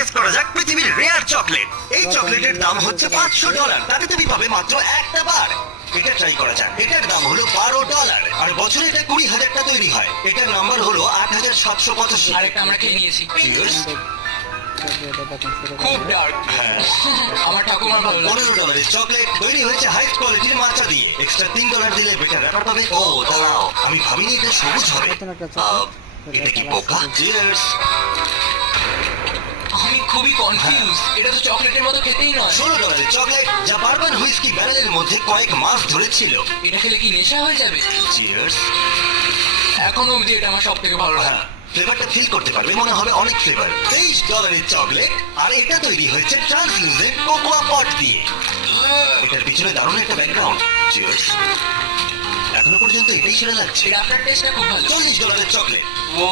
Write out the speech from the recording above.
Test করা যাক পৃথিবীর রেয়ার চকলেট এই চকলেটের দাম হচ্ছে পাঁচশো ডলার তাতে তুমি পাবে মাত্র একটা বার। এটা ট্রাই করা যাক। এটার দাম হলো বারো ডলার আর বছরে এটা কুড়ি হাজারটা তৈরি হয়। এটার নাম্বার হলো আট হাজার সাতশো পঁচাশি। আরেকটা আমরা খেয়ে নিয়েছি। খুব ডার্ক হ্যাঁ। আমার ঠাকুমার ভালো পনেরো ডলারের চকলেট তৈরি হয়েছে হাই কোয়ালিটির মাত্রা দিয়ে। এক্সট্রা তিন ডলার দিলে বেটার র্যাপার পাবে। ও দাঁড়াও। আমি ভাবিনি এটা সবুজ হবে। এটা কি পোকা চিয়ার্স খুবই কনফিউজ এটা তো চকলেটের মতো খেতেই নয়। ষোলো ডলারের চকলেট যা বারবার হুইস্কি ব্যারেলের মধ্যে কয়েক মাস ধরে ছিল। এটা খেলে কি নেশা হয়ে যাবে? চিয়ার্স এখনও অবধি এটা আমার সব থেকে ভালো লাগে। হ্যাঁ ফ্লেভারটা ফিল করতে পারবে মনে হবে অনেক ফ্লেভার তেইশ ডলারের চকলেট আর এটা তৈরি হয়েছে ট্রান্সলুসেন্ট কোকোয়া পট দিয়ে। এটার পিছনে দারুণ একটা ব্যাকগ্রাউন্ড চিয়ার্স এখনও পর্যন্ত এটাই সেরা লাগছে। আপনার টেস্টটা খুব ভালো। চল্লিশ ডলারের চকলেট। ও